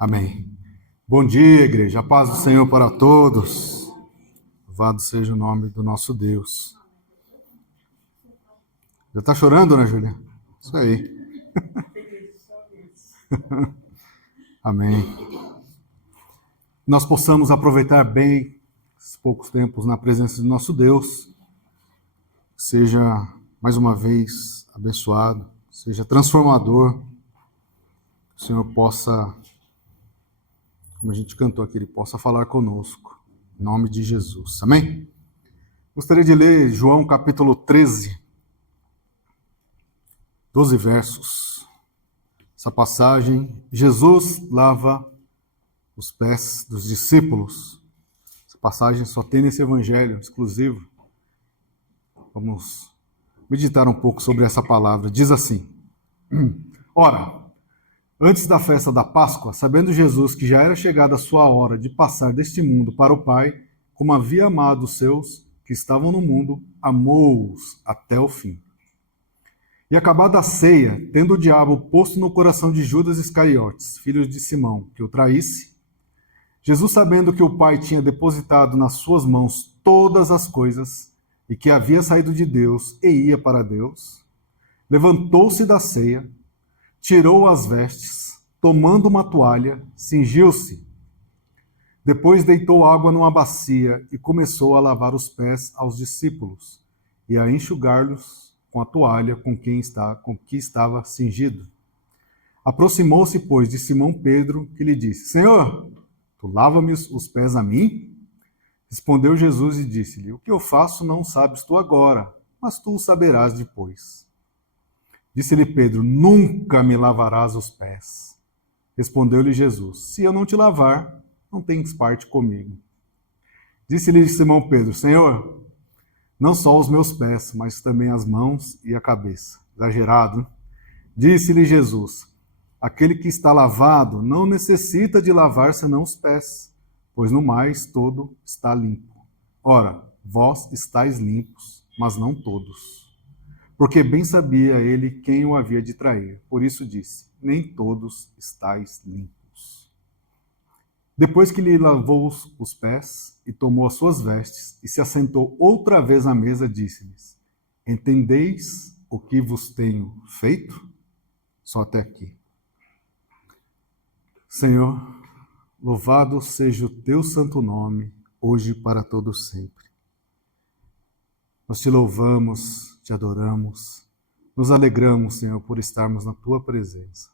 Amém. Bom dia, igreja. A paz do Senhor para todos. Louvado seja o nome do nosso Deus. Já está chorando, né, Júlia? Isso aí. Amém. Nós possamos aproveitar bem esses poucos tempos na presença do nosso Deus. Seja, mais uma vez, abençoado. Seja transformador. Que o Senhor possa, como a gente cantou aqui, Ele possa falar conosco. Em nome de Jesus. Amém? Gostaria de ler João capítulo 13, 12 versos. Essa passagem, Jesus lava os pés dos discípulos. Essa passagem só tem nesse evangelho exclusivo. Vamos meditar um pouco sobre essa palavra. Diz assim: Ora, antes da festa da Páscoa, sabendo Jesus que já era chegada a sua hora de passar deste mundo para o Pai, como havia amado os seus que estavam no mundo, amou-os até o fim. E acabada a ceia, tendo o diabo posto no coração de Judas Iscariotes, filho de Simão, que o traísse, Jesus, sabendo que o Pai tinha depositado nas suas mãos todas as coisas, e que havia saído de Deus e ia para Deus, levantou-se da ceia, tirou as vestes, tomando uma toalha, cingiu-se. Depois deitou água numa bacia e começou a lavar os pés aos discípulos e a enxugar-los com a toalha com que estava cingido. Aproximou-se, pois, de Simão Pedro, que lhe disse: Senhor, tu lava-me os pés a mim? Respondeu Jesus e disse-lhe: O que eu faço não sabes tu agora, mas tu o saberás depois. Disse-lhe Pedro: Nunca me lavarás os pés. Respondeu-lhe Jesus: Se eu não te lavar, não tens parte comigo. Disse-lhe Simão Pedro: Senhor, não só os meus pés, mas também as mãos e a cabeça. Exagerado. Disse-lhe Jesus: Aquele que está lavado não necessita de lavar senão os pés, pois no mais todo está limpo. Ora, vós estáis limpos, mas não todos. Porque bem sabia ele quem o havia de trair. Por isso disse: Nem todos estáis limpos. Depois que lhe lavou os pés e tomou as suas vestes e se assentou outra vez à mesa, disse-lhes: Entendeis o que vos tenho feito? Só até aqui. Senhor, louvado seja o teu santo nome, hoje e para todo sempre. Nós te louvamos, te adoramos, nos alegramos, Senhor, por estarmos na tua presença.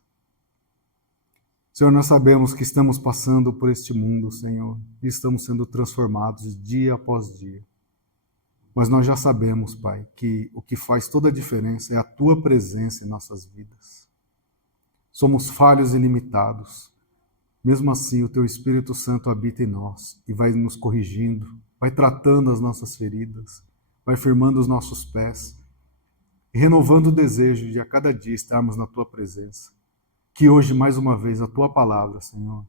Senhor, nós sabemos que estamos passando por este mundo, Senhor, e estamos sendo transformados dia após dia. Mas nós já sabemos, Pai, que o que faz toda a diferença é a tua presença em nossas vidas. Somos falhos e limitados. Mesmo assim, o teu Espírito Santo habita em nós e vai nos corrigindo, vai tratando as nossas feridas, vai firmando os nossos pés e renovando o desejo de a cada dia estarmos na tua presença. Que hoje, mais uma vez, a tua palavra, Senhor,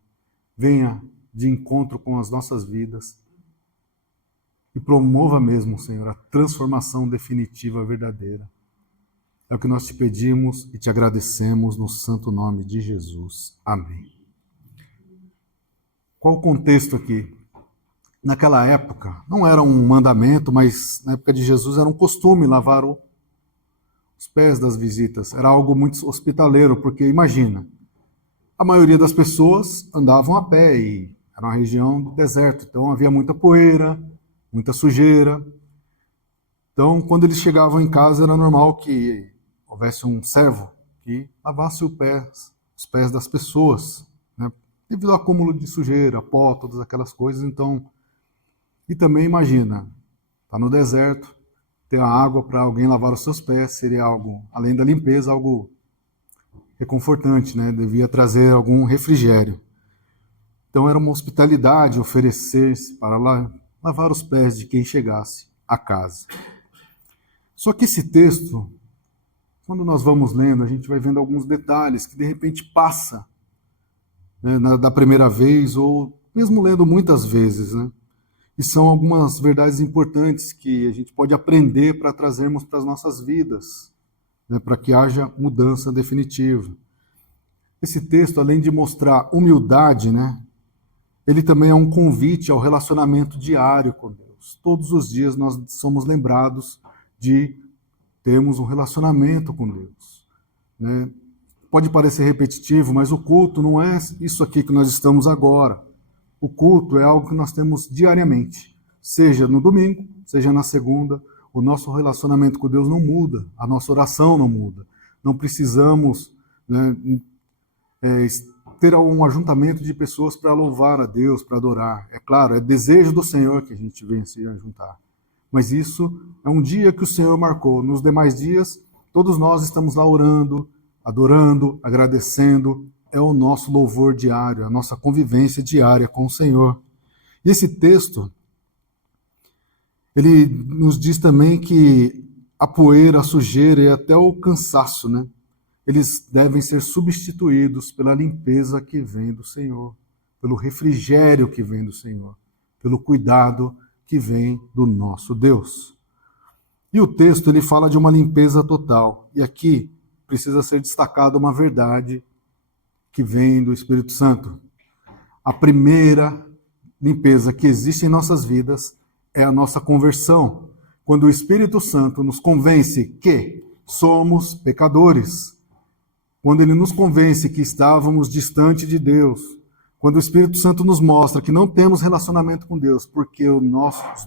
venha de encontro com as nossas vidas e promova mesmo, Senhor, a transformação definitiva verdadeira. É o que nós te pedimos e te agradecemos no santo nome de Jesus. Amém. Qual o contexto aqui? Naquela época, não era um mandamento, mas na época de Jesus era um costume lavar os pés das visitas. Era algo muito hospitaleiro, porque imagina, a maioria das pessoas andavam a pé e era uma região do deserto, então havia muita poeira, muita sujeira. Então, quando eles chegavam em casa, era normal que houvesse um servo que lavasse os pés das pessoas, né? Devido ao acúmulo de sujeira, pó, todas aquelas coisas. Então, e também imagina, está no deserto, ter a água para alguém lavar os seus pés seria algo, além da limpeza, algo reconfortante, né? Devia trazer algum refrigério. Então era uma hospitalidade oferecer-se para lavar os pés de quem chegasse à casa. Só que esse texto, quando nós vamos lendo, a gente vai vendo alguns detalhes que de repente passa, né, da primeira vez, ou mesmo lendo muitas vezes, né? E são algumas verdades importantes que a gente pode aprender para trazermos para as nossas vidas, né, para que haja mudança definitiva. Esse texto, além de mostrar humildade, né, ele também é um convite ao relacionamento diário com Deus. Todos os dias nós somos lembrados de termos um relacionamento com Deus, né? Pode parecer repetitivo, mas o culto não é isso aqui que nós estamos agora. O culto é algo que nós temos diariamente, seja no domingo, seja na segunda. O nosso relacionamento com Deus não muda, a nossa oração não muda. Não precisamos, né, ter um ajuntamento de pessoas para louvar a Deus, para adorar. É claro, é desejo do Senhor que a gente venha se juntar. Mas isso é um dia que o Senhor marcou. Nos demais dias, todos nós estamos lá orando, adorando, agradecendo. É o nosso louvor diário, a nossa convivência diária com o Senhor. E esse texto, ele nos diz também que a poeira, a sujeira e até o cansaço, né, eles devem ser substituídos pela limpeza que vem do Senhor, pelo refrigério que vem do Senhor, pelo cuidado que vem do nosso Deus. E o texto, ele fala de uma limpeza total. E aqui precisa ser destacada uma verdade que vem do Espírito Santo. A primeira limpeza que existe em nossas vidas é a nossa conversão. Quando o Espírito Santo nos convence que somos pecadores, quando ele nos convence que estávamos distante de Deus, quando o Espírito Santo nos mostra que não temos relacionamento com Deus, porque os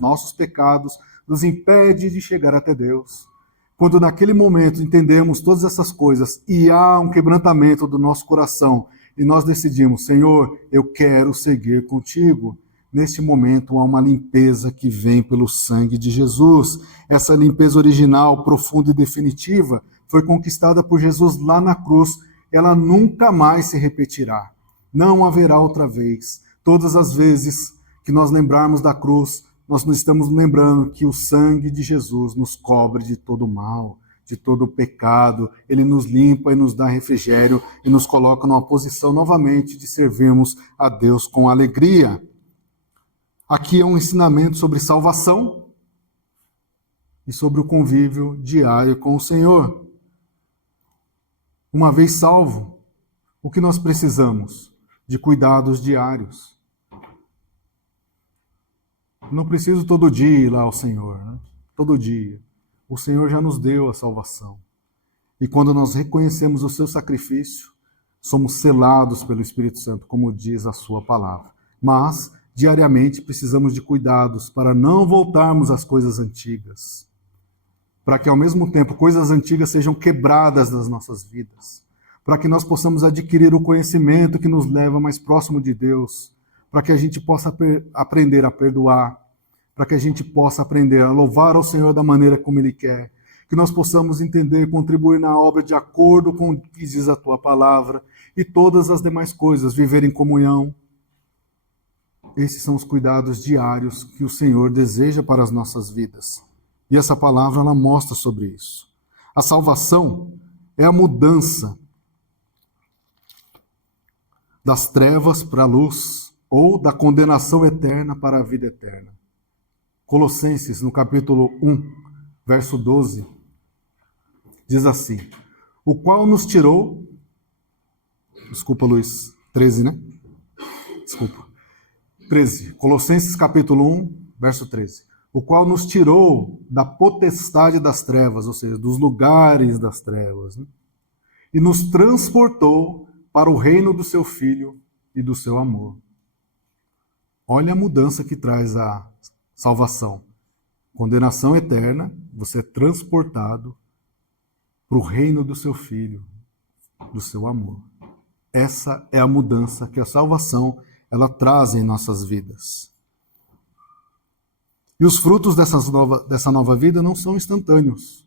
nossos pecados nos impedem de chegar até Deus, quando naquele momento entendemos todas essas coisas e há um quebrantamento do nosso coração e nós decidimos, Senhor, eu quero seguir contigo, neste momento há uma limpeza que vem pelo sangue de Jesus. Essa limpeza original, profunda e definitiva foi conquistada por Jesus lá na cruz. Ela nunca mais se repetirá. Não haverá outra vez. Todas as vezes que nós lembrarmos da cruz, nós não estamos lembrando que o sangue de Jesus nos cobre de todo mal, de todo pecado. Ele nos limpa e nos dá refrigério e nos coloca numa posição novamente de servirmos a Deus com alegria. Aqui é um ensinamento sobre salvação e sobre o convívio diário com o Senhor. Uma vez salvo, o que nós precisamos? De cuidados diários. Não preciso todo dia ir lá ao Senhor, né? Todo dia. O Senhor já nos deu a salvação. E quando nós reconhecemos o seu sacrifício, somos selados pelo Espírito Santo, como diz a sua palavra. Mas, diariamente, precisamos de cuidados para não voltarmos às coisas antigas. Para que, ao mesmo tempo, coisas antigas sejam quebradas das nossas vidas. Para que nós possamos adquirir o conhecimento que nos leva mais próximo de Deus. Para que a gente possa aprender a perdoar. Para que a gente possa aprender a louvar ao Senhor da maneira como Ele quer. Que nós possamos entender e contribuir na obra de acordo com o que diz a Tua palavra. E todas as demais coisas, viver em comunhão. Esses são os cuidados diários que o Senhor deseja para as nossas vidas. E essa palavra, ela mostra sobre isso. A salvação é a mudança das trevas para a luz, ou da condenação eterna para a vida eterna. Colossenses, no capítulo 1, verso 12, diz assim, o qual nos tirou, desculpa Luiz, 13, né? Desculpa, 13, Colossenses capítulo 1, verso 13, o qual nos tirou da potestade das trevas, ou seja, dos lugares das trevas, né? E nos transportou para o reino do seu Filho e do seu amor. Olha a mudança que traz a salvação. Condenação eterna, você é transportado para o reino do seu Filho, do seu amor. Essa é a mudança que a salvação ela traz em nossas vidas. E os frutos dessa nova vida não são instantâneos.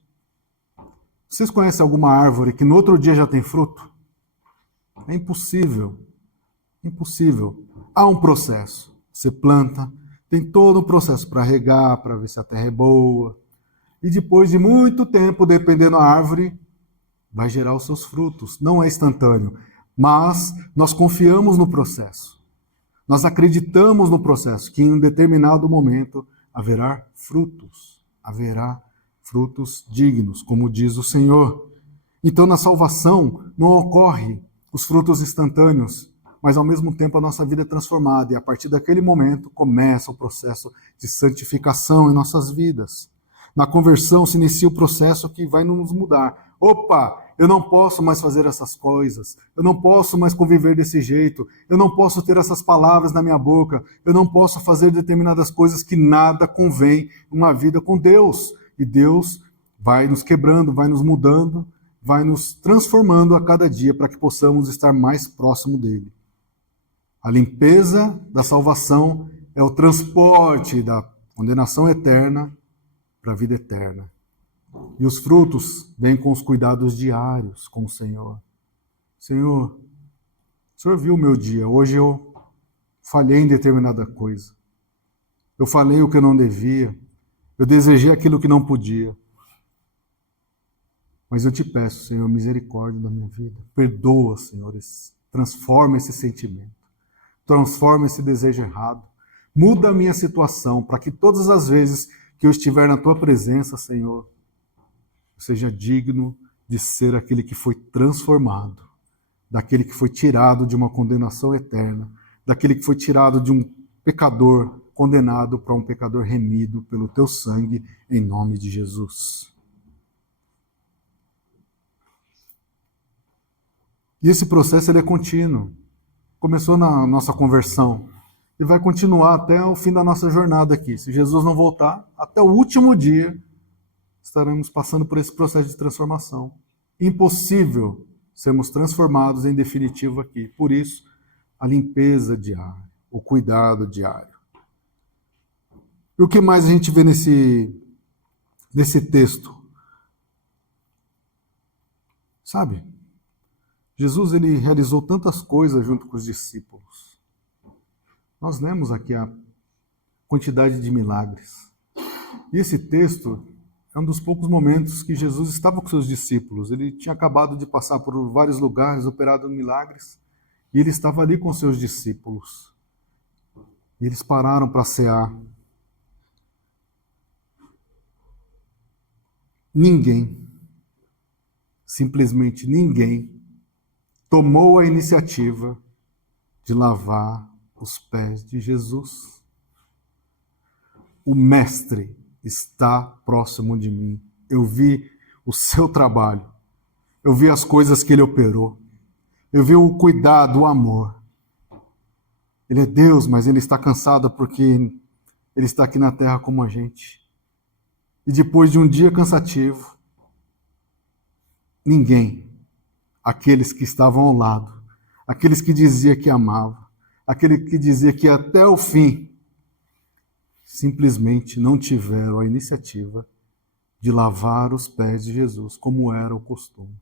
Vocês conhecem alguma árvore que no outro dia já tem fruto? É impossível. Impossível. Há um processo. Você planta, tem todo um processo para regar, para ver se a terra é boa. E depois de muito tempo, dependendo da árvore, vai gerar os seus frutos. Não é instantâneo. Mas nós confiamos no processo. Nós acreditamos no processo, que em um determinado momento haverá frutos. Haverá frutos dignos, como diz o Senhor. Então, na salvação, não ocorre os frutos instantâneos, mas ao mesmo tempo a nossa vida é transformada, e a partir daquele momento começa o processo de santificação em nossas vidas. Na conversão se inicia o processo que vai nos mudar. Opa, eu não posso mais fazer essas coisas, eu não posso mais conviver desse jeito, eu não posso ter essas palavras na minha boca, eu não posso fazer determinadas coisas que nada convém uma vida com Deus. E Deus vai nos quebrando, vai nos mudando, vai nos transformando a cada dia para que possamos estar mais próximo dele. A limpeza da salvação é o transporte da condenação eterna para a vida eterna. E os frutos vêm com os cuidados diários com o Senhor. Senhor, o Senhor viu o meu dia. Hoje eu falhei em determinada coisa. Eu falei o que eu não devia. Eu desejei aquilo que não podia. Mas eu te peço, Senhor, misericórdia da minha vida. Perdoa, Senhor, transforma esse sentimento. Transforma esse desejo errado. Muda a minha situação para que todas as vezes que eu estiver na tua presença, Senhor, eu seja digno de ser aquele que foi transformado, daquele que foi tirado de uma condenação eterna, daquele que foi tirado de um pecador condenado para um pecador remido pelo teu sangue, em nome de Jesus. E esse processo ele é contínuo. Começou na nossa conversão e vai continuar até o fim da nossa jornada aqui. Se Jesus não voltar, até o último dia, estaremos passando por esse processo de transformação. Impossível sermos transformados em definitivo aqui. Por isso, a limpeza diária, o cuidado diário. E o que mais a gente vê nesse texto? Sabe? Jesus ele realizou tantas coisas junto com os discípulos. Nós lemos aqui a quantidade de milagres. E esse texto é um dos poucos momentos que Jesus estava com seus discípulos. Ele tinha acabado de passar por vários lugares, operado milagres, e ele estava ali com seus discípulos. E eles pararam para cear. Ninguém, simplesmente ninguém, tomou a iniciativa de lavar os pés de Jesus. O Mestre está próximo de mim. Eu vi o seu trabalho. Eu vi as coisas que ele operou. Eu vi o cuidado, o amor. Ele é Deus, mas ele está cansado porque ele está aqui na terra como a gente. E depois de um dia cansativo, ninguém, aqueles que estavam ao lado, aqueles que diziam que amavam, aquele que dizia que ia até o fim, simplesmente não tiveram a iniciativa de lavar os pés de Jesus, como era o costume.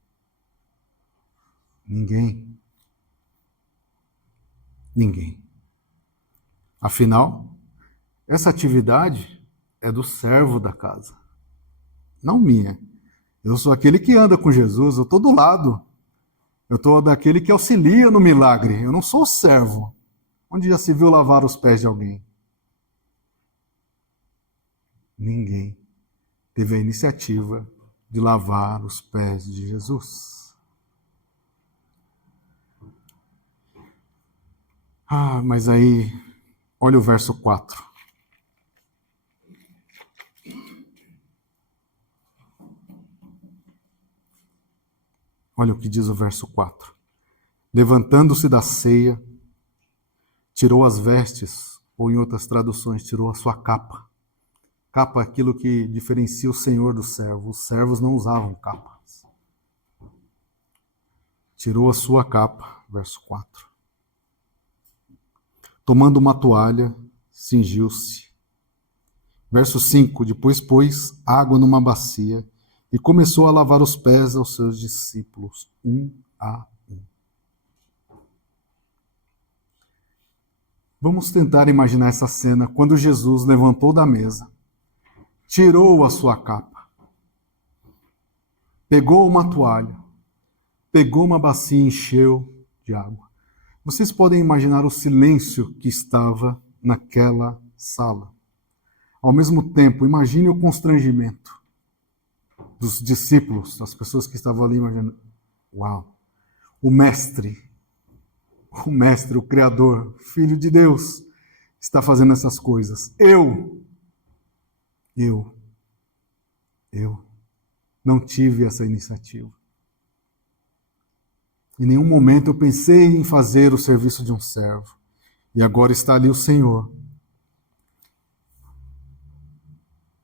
Ninguém. Ninguém. Afinal, essa atividade é do servo da casa, não minha. Eu sou aquele que anda com Jesus, eu estou do lado. Eu estou daquele que auxilia no milagre. Eu não sou o servo. Onde já se viu lavar os pés de alguém? Ninguém teve a iniciativa de lavar os pés de Jesus. Mas aí, olha o verso 4. Olha o que diz o verso 4. Levantando-se da ceia, tirou as vestes, ou em outras traduções, tirou a sua capa. Capa é aquilo que diferencia o senhor do servo. Os servos não usavam capas. Tirou a sua capa, verso 4. Tomando uma toalha, cingiu-se. Verso 5. Depois pôs água numa bacia e começou a lavar os pés aos seus discípulos, um a um. Vamos tentar imaginar essa cena quando Jesus levantou da mesa, tirou a sua capa, pegou uma toalha, pegou uma bacia e encheu de água. Vocês podem imaginar o silêncio que estava naquela sala. Ao mesmo tempo, imagine o constrangimento dos discípulos, das pessoas que estavam ali imaginando. Uau! O Mestre, o Criador, Filho de Deus, está fazendo essas coisas. Eu não tive essa iniciativa. Em nenhum momento eu pensei em fazer o serviço de um servo. E agora está ali o Senhor.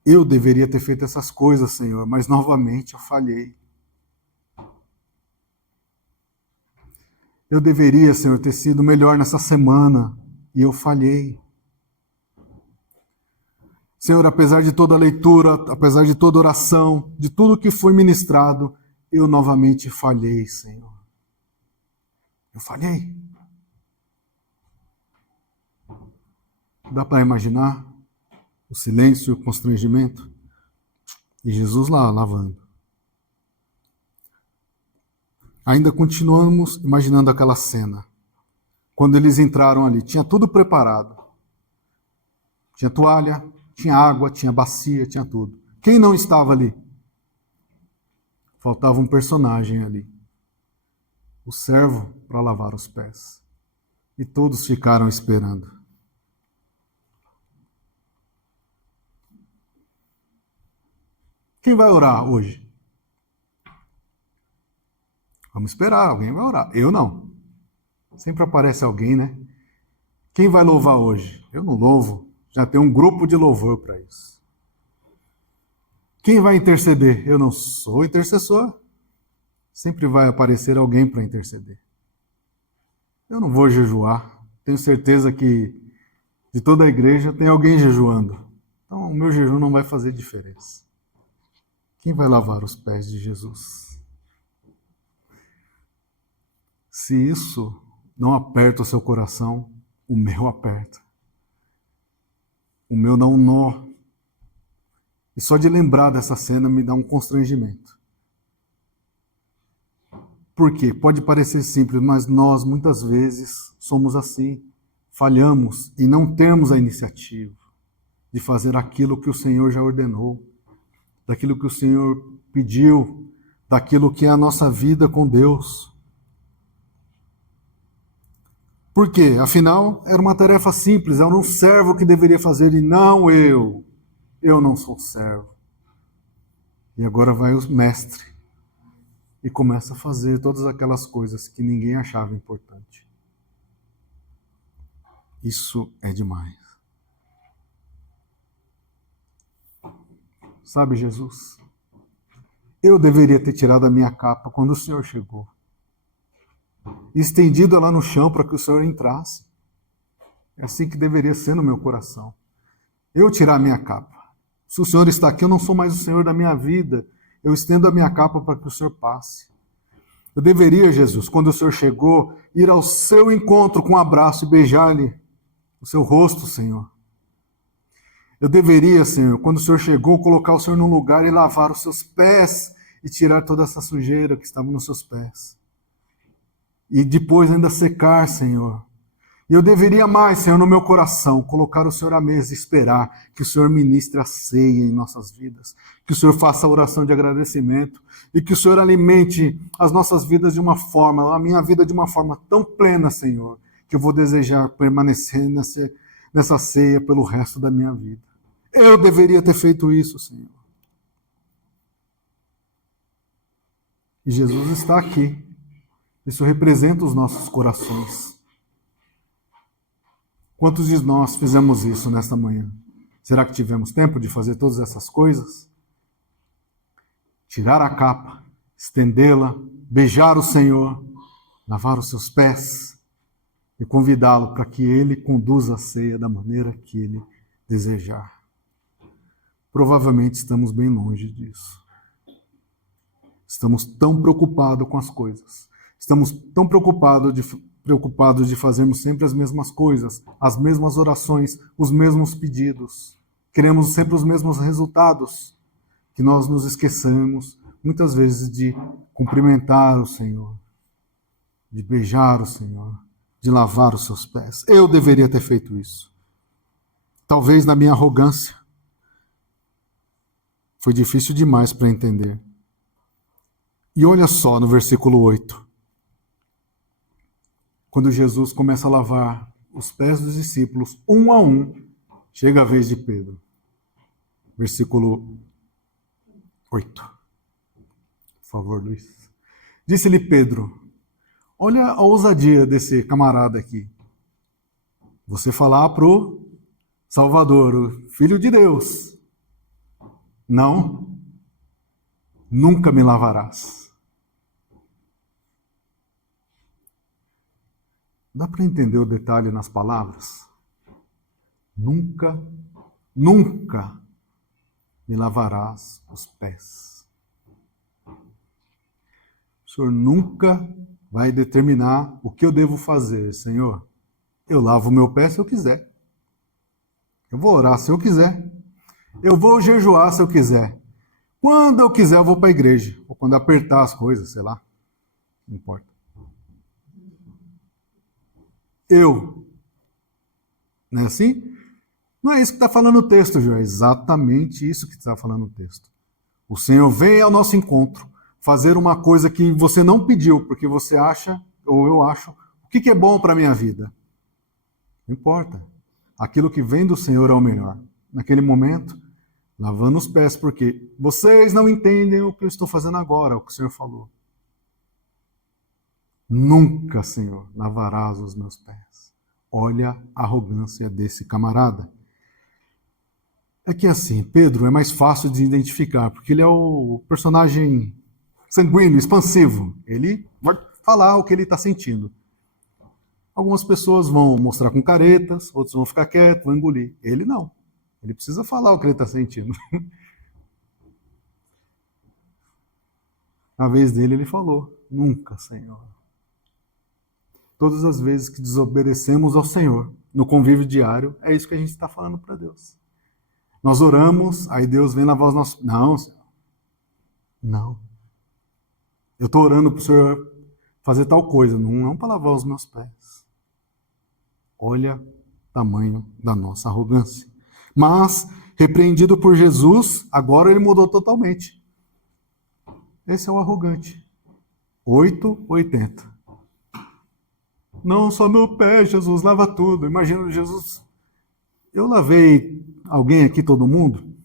Eu deveria ter feito essas coisas, Senhor, mas novamente eu falhei. Eu deveria, Senhor, ter sido melhor nessa semana e eu falhei. Senhor, apesar de toda a leitura, apesar de toda oração, de tudo que foi ministrado, eu novamente falhei, Senhor. Eu falhei. Dá para imaginar o silêncio e o constrangimento? E Jesus lá, lavando. Ainda continuamos imaginando aquela cena. Quando eles entraram ali, tinha tudo preparado. Tinha toalha, tinha água, tinha bacia, tinha tudo. Quem não estava ali? Faltava um personagem ali. O servo para lavar os pés. E todos ficaram esperando. Quem vai orar hoje? Vamos esperar, alguém vai orar. Eu não. Sempre aparece alguém, né? Quem vai louvar hoje? Eu não louvo. Já tem um grupo de louvor para isso. Quem vai interceder? Eu não sou intercessor. Sempre vai aparecer alguém para interceder. Eu não vou jejuar. Tenho certeza que de toda a igreja tem alguém jejuando. Então o meu jejum não vai fazer diferença. Quem vai lavar os pés de Jesus? Se isso não aperta o seu coração, o meu aperta. O meu dá um nó. E só de lembrar dessa cena me dá um constrangimento. Por quê? Pode parecer simples, mas nós muitas vezes somos assim. Falhamos em não termos a iniciativa de fazer aquilo que o Senhor já ordenou, daquilo que o Senhor pediu, daquilo que é a nossa vida com Deus. Por quê? Afinal, era uma tarefa simples, era um servo que deveria fazer e não eu. Eu não sou servo. E agora vai o mestre e começa a fazer todas aquelas coisas que ninguém achava importante. Isso é demais. Sabe, Jesus? Eu deveria ter tirado a minha capa quando o Senhor chegou. Estendido ela no chão para que o Senhor entrasse. É assim que deveria ser no meu coração. Eu tirar a minha capa. Se o Senhor está aqui, eu não sou mais o Senhor da minha vida. Eu estendo a minha capa para que o Senhor passe. Eu deveria, Jesus, quando o Senhor chegou, ir ao seu encontro com um abraço e beijar-lhe o seu rosto, Senhor. Eu deveria, Senhor, quando o Senhor chegou, colocar o Senhor num lugar e lavar os seus pés e tirar toda essa sujeira que estava nos seus pés. E depois ainda secar, Senhor. E eu deveria mais, Senhor, no meu coração, colocar o Senhor à mesa e esperar que o Senhor ministre a ceia em nossas vidas, que o Senhor faça a oração de agradecimento e que o Senhor alimente as nossas vidas de uma forma, a minha vida de uma forma tão plena, Senhor, que eu vou desejar permanecer nessa ceia pelo resto da minha vida. Eu deveria ter feito isso, Senhor. E Jesus está aqui. Isso representa os nossos corações. Quantos de nós fizemos isso nesta manhã? Será que tivemos tempo de fazer todas essas coisas? Tirar a capa, estendê-la, beijar o Senhor, lavar os seus pés e convidá-lo para que Ele conduza a ceia da maneira que Ele desejar. Provavelmente estamos bem longe disso. Estamos tão preocupados com as coisas. Estamos tão preocupados de fazermos sempre as mesmas coisas, as mesmas orações, os mesmos pedidos. Queremos sempre os mesmos resultados, que nós nos esqueçamos, muitas vezes, de cumprimentar o Senhor, de beijar o Senhor, de lavar os seus pés. Eu deveria ter feito isso. Talvez na minha arrogância. Foi difícil demais para entender. E olha só no versículo 8. quando Jesus começa a lavar os pés dos discípulos, um a um, chega a vez de Pedro. Versículo 8. Por favor, Luiz. Disse-lhe Pedro: olha a ousadia desse camarada aqui. Você falar pro Salvador, o Filho de Deus: não, nunca me lavarás. Dá para entender o detalhe nas palavras? Nunca, nunca me lavarás os pés. O Senhor nunca vai determinar o que eu devo fazer, Senhor. Eu lavo o meu pé se eu quiser. Eu vou orar se eu quiser. Eu vou jejuar se eu quiser. Quando eu quiser, eu vou para a igreja. Ou quando apertar as coisas, sei lá. Não importa. Eu. Não é assim? Não é isso que está falando o texto, João. É exatamente isso que está falando o texto. O Senhor vem ao nosso encontro fazer uma coisa que você não pediu, porque você acha, ou eu acho, o que é bom para a minha vida? Não importa. Aquilo que vem do Senhor é o melhor. Naquele momento, lavando os pés, porque vocês não entendem o que eu estou fazendo agora, o que o Senhor falou. Nunca, Senhor, lavarás os meus pés. Olha a arrogância desse camarada. É que assim, Pedro é mais fácil de identificar, porque ele é o personagem sanguíneo, expansivo. Ele vai falar o que ele está sentindo. Algumas pessoas vão mostrar com caretas, outros vão ficar quietos, vão engolir. Ele não. Ele precisa falar o que ele está sentindo. Na vez dele, ele falou: nunca, Senhor. Todas as vezes que desobedecemos ao Senhor, no convívio diário, é isso que a gente está falando para Deus. Nós oramos, aí Deus vem lavar os nossos... Não, Senhor. Não. Eu estou orando para o Senhor fazer tal coisa, não para lavar os meus pés. Olha o tamanho da nossa arrogância. Mas, repreendido por Jesus, agora ele mudou totalmente. Esse é o arrogante. 880. Não, só meu pé, Jesus, lava tudo. Imagina Jesus. Eu lavei alguém aqui, todo mundo?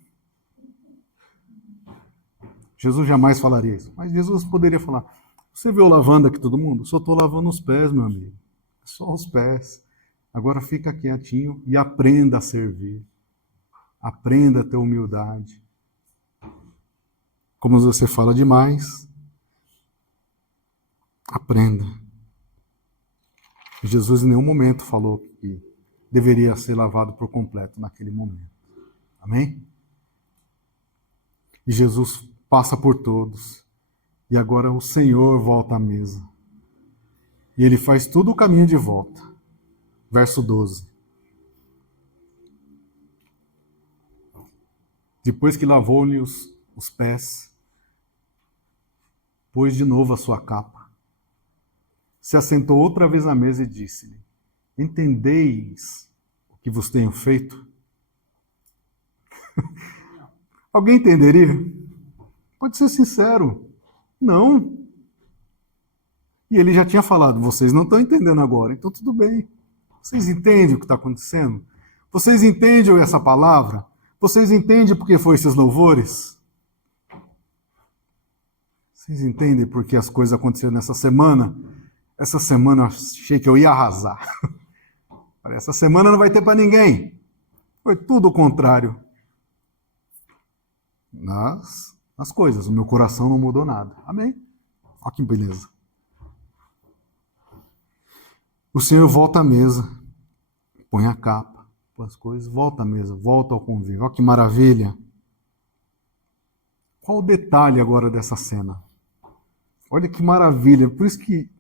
Jesus jamais falaria isso. Mas Jesus poderia falar: você viu eu lavando aqui todo mundo? Só estou lavando os pés, meu amigo. Só os pés. Agora fica quietinho e aprenda a servir. Aprenda a ter humildade. Como você fala demais, aprenda. Jesus em nenhum momento falou que deveria ser lavado por completo naquele momento. Amém? E Jesus passa por todos. E agora o Senhor volta à mesa. E ele faz todo o caminho de volta. Verso 12. Depois que lavou-lhe os pés, pôs de novo a sua capa, se assentou outra vez à mesa e disse-lhe: entendeis o que vos tenho feito? Alguém entenderia? Pode ser sincero. Não. E ele já tinha falado: vocês não estão entendendo agora, então tudo bem. Vocês entendem o que está acontecendo? Vocês entendem essa palavra? Vocês entendem por que foi esses louvores? Vocês entendem por que as coisas aconteceram nessa semana? Essa semana eu achei que eu ia arrasar. Essa semana não vai ter para ninguém. Foi tudo o contrário. Nas coisas, o meu coração não mudou nada. Amém? Olha que beleza. O Senhor volta à mesa, põe a capa, põe as coisas, volta à mesa, volta ao convívio. Olha que maravilha. Qual o detalhe agora dessa cena? Olha que maravilha. Por isso que,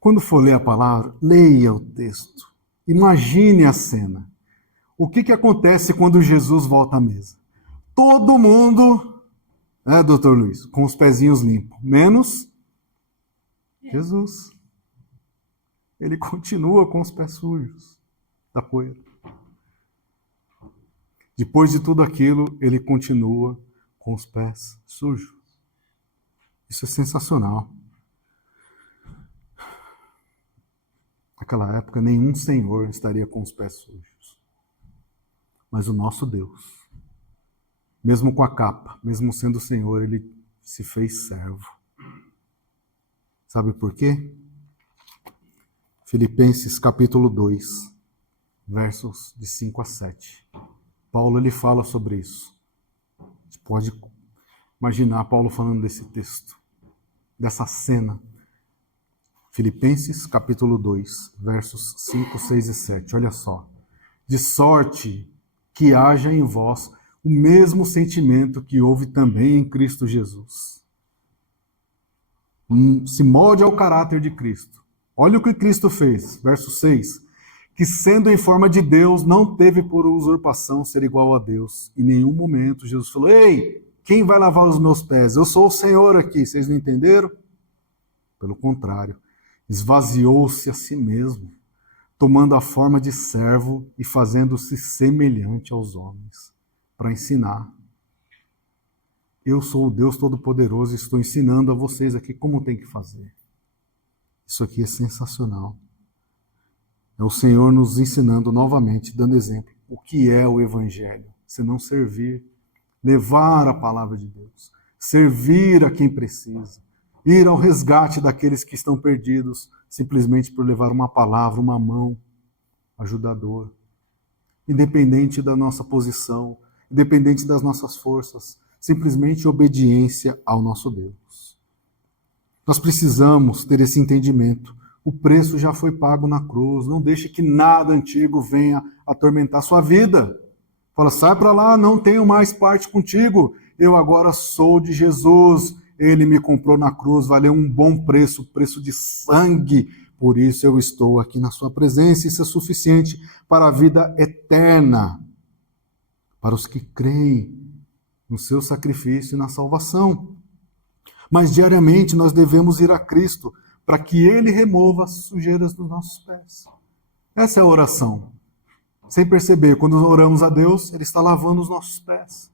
quando for ler a palavra, leia o texto. Imagine a cena. O que acontece quando Jesus volta à mesa? Todo mundo, doutor Luiz, com os pezinhos limpos, menos Jesus. Ele continua com os pés sujos da poeira. Depois de tudo aquilo, ele continua com os pés sujos. Isso é sensacional. Naquela época, nenhum senhor estaria com os pés sujos. Mas o nosso Deus, mesmo com a capa, mesmo sendo Senhor, ele se fez servo. Sabe por quê? Filipenses capítulo 2, versos de 5 a 7. Paulo ele fala sobre isso. A gente pode imaginar Paulo falando desse texto, dessa cena. Filipenses capítulo 2, versos 5, 6 e 7. Olha só. De sorte que haja em vós o mesmo sentimento que houve também em Cristo Jesus. Se molde ao caráter de Cristo. Olha o que Cristo fez, verso 6. Que sendo em forma de Deus, não teve por usurpação ser igual a Deus. Em nenhum momento Jesus falou, ei, quem vai lavar os meus pés? Eu sou o Senhor aqui, vocês não entenderam? Pelo contrário, esvaziou-se a si mesmo, tomando a forma de servo e fazendo-se semelhante aos homens, para ensinar. Eu sou o Deus Todo-Poderoso e estou ensinando a vocês aqui como tem que fazer. Isso aqui é sensacional. É o Senhor nos ensinando novamente, dando exemplo, o que é o Evangelho, se não servir, levar a palavra de Deus, servir a quem precisa, ir ao resgate daqueles que estão perdidos, simplesmente por levar uma palavra, uma mão ajudadora, independente da nossa posição, independente das nossas forças, simplesmente obediência ao nosso Deus. Nós precisamos ter esse entendimento. O preço já foi pago na cruz. Não deixe que nada antigo venha atormentar sua vida. Fala, sai para lá, não tenho mais parte contigo. Eu agora sou de Jesus. Ele me comprou na cruz, valeu um bom preço, preço de sangue. Por isso eu estou aqui na sua presença. Isso é suficiente para a vida eterna, para os que creem no seu sacrifício e na salvação. Mas diariamente nós devemos ir a Cristo para que Ele remova as sujeiras dos nossos pés. Essa é a oração. Sem perceber, quando oramos a Deus, Ele está lavando os nossos pés.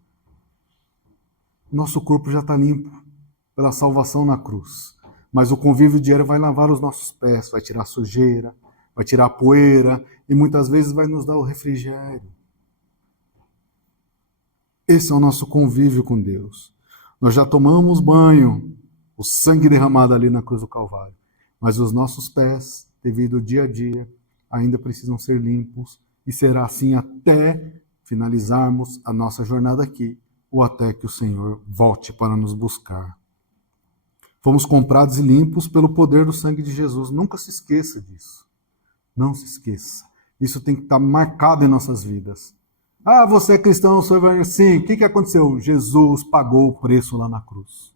Nosso corpo já está limpo pela salvação na cruz. Mas o convívio diário vai lavar os nossos pés, vai tirar a sujeira, vai tirar a poeira e muitas vezes vai nos dar o refrigério. Esse é o nosso convívio com Deus. Nós já tomamos banho, o sangue derramado ali na cruz do Calvário, mas os nossos pés, devido ao dia a dia, ainda precisam ser limpos e será assim até finalizarmos a nossa jornada aqui ou até que o Senhor volte para nos buscar. Fomos comprados e limpos pelo poder do sangue de Jesus. Nunca se esqueça disso. Não se esqueça. Isso tem que estar marcado em nossas vidas. Ah, você é cristão, sou evangélico. Sim, o que aconteceu? Jesus pagou o preço lá na cruz.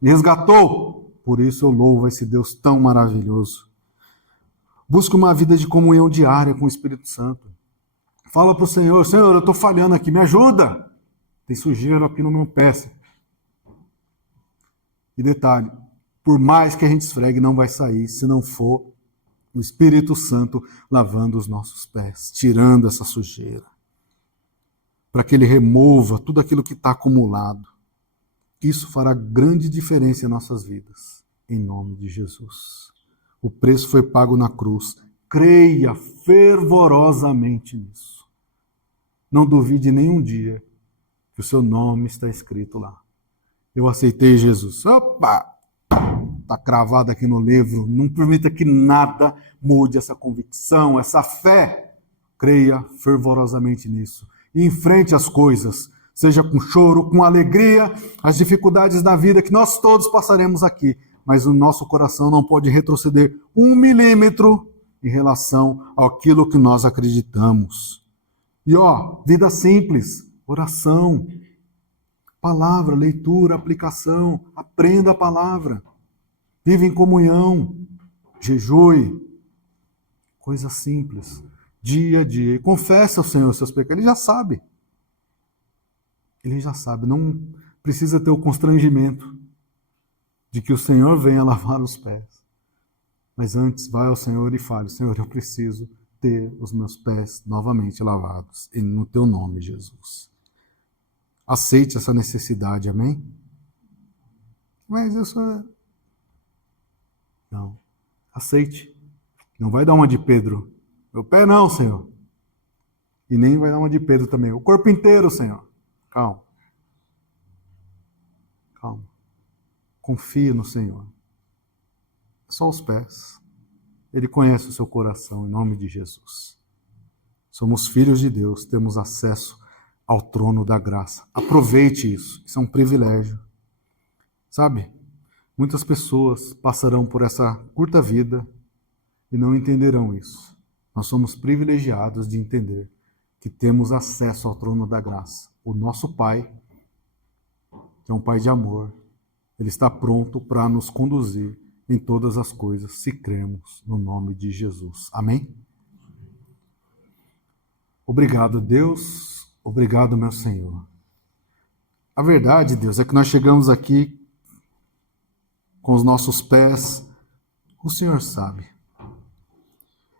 Me resgatou. Por isso eu louvo esse Deus tão maravilhoso. Busque uma vida de comunhão diária com o Espírito Santo. Fala para o Senhor, Senhor, eu estou falhando aqui, me ajuda. Tem sujeira aqui no meu pé. E detalhe, por mais que a gente esfregue, não vai sair se não for o Espírito Santo lavando os nossos pés, tirando essa sujeira, para que Ele remova tudo aquilo que está acumulado. Isso fará grande diferença em nossas vidas, em nome de Jesus. O preço foi pago na cruz. Creia fervorosamente nisso. Não duvide nem um dia que o seu nome está escrito lá. Eu aceitei Jesus. Opa! Está cravado aqui no livro. Não permita que nada mude essa convicção, essa fé. Creia fervorosamente nisso. E enfrente as coisas, seja com choro, com alegria, as dificuldades da vida que nós todos passaremos aqui. Mas o nosso coração não pode retroceder 1 milímetro em relação àquilo que nós acreditamos. E vida simples, oração, palavra, leitura, aplicação, aprenda a palavra, vive em comunhão, jejue, coisa simples, dia a dia. E confesse ao Senhor os seus pecados, Ele já sabe. Ele já sabe, não precisa ter o constrangimento de que o Senhor venha lavar os pés. Mas antes, vai ao Senhor e fale, Senhor, eu preciso ter os meus pés novamente lavados, e no teu nome, Jesus. Aceite essa necessidade, amém? Mas eu sou... Não, aceite. Não vai dar uma de Pedro. Meu pé não, Senhor. E nem vai dar uma de Pedro também. O corpo inteiro, Senhor. Calma. Calma. Confia no Senhor. Só os pés. Ele conhece o seu coração, em nome de Jesus. Somos filhos de Deus, temos acesso ao trono da graça. Aproveite isso. Isso é um privilégio. Sabe? Muitas pessoas passarão por essa curta vida e não entenderão isso. Nós somos privilegiados de entender que temos acesso ao trono da graça. O nosso Pai, que é um Pai de amor, Ele está pronto para nos conduzir em todas as coisas, se cremos no nome de Jesus. Amém? Obrigado, Deus. Obrigado, meu Senhor. A verdade, Deus, é que nós chegamos aqui com os nossos pés, o Senhor sabe.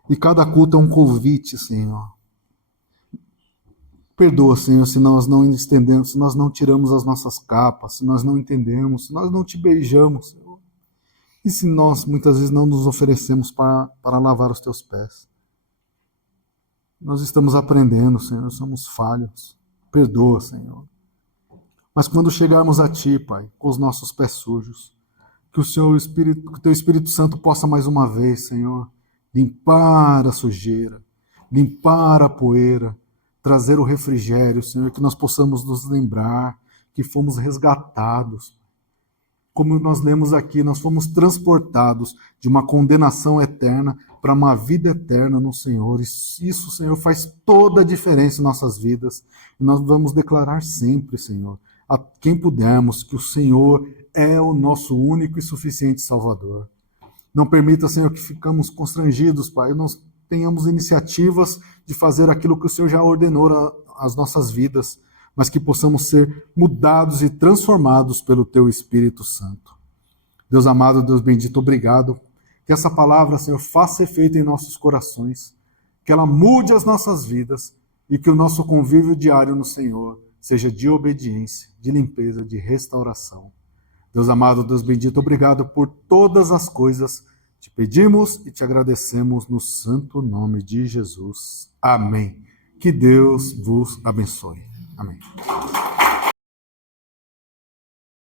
E cada culto é um convite, Senhor. Perdoa, Senhor, se nós não estendemos, se nós não tiramos as nossas capas, se nós não entendemos, se nós não te beijamos, Senhor. E se nós muitas vezes não nos oferecemos para lavar os teus pés. Nós estamos aprendendo, Senhor, somos falhos. Perdoa, Senhor. Mas quando chegarmos a Ti, Pai, com os nossos pés sujos, que o Teu Espírito Santo possa mais uma vez, Senhor, limpar a sujeira, limpar a poeira, trazer o refrigério, Senhor, que nós possamos nos lembrar que fomos resgatados. Como nós lemos aqui, nós fomos transportados de uma condenação eterna para uma vida eterna no Senhor. Isso, Senhor, faz toda a diferença em nossas vidas. E nós vamos declarar sempre, Senhor, a quem pudermos, que o Senhor é o nosso único e suficiente Salvador. Não permita, Senhor, que ficamos constrangidos, Pai, nós tenhamos iniciativas de fazer aquilo que o Senhor já ordenou às nossas vidas, mas que possamos ser mudados e transformados pelo Teu Espírito Santo. Deus amado, Deus bendito, obrigado. Que essa palavra, Senhor, faça efeito em nossos corações, que ela mude as nossas vidas e que o nosso convívio diário no Senhor seja de obediência, de limpeza, de restauração. Deus amado, Deus bendito, obrigado por todas as coisas. Te pedimos e te agradecemos no santo nome de Jesus. Amém. Que Deus vos abençoe. Amém.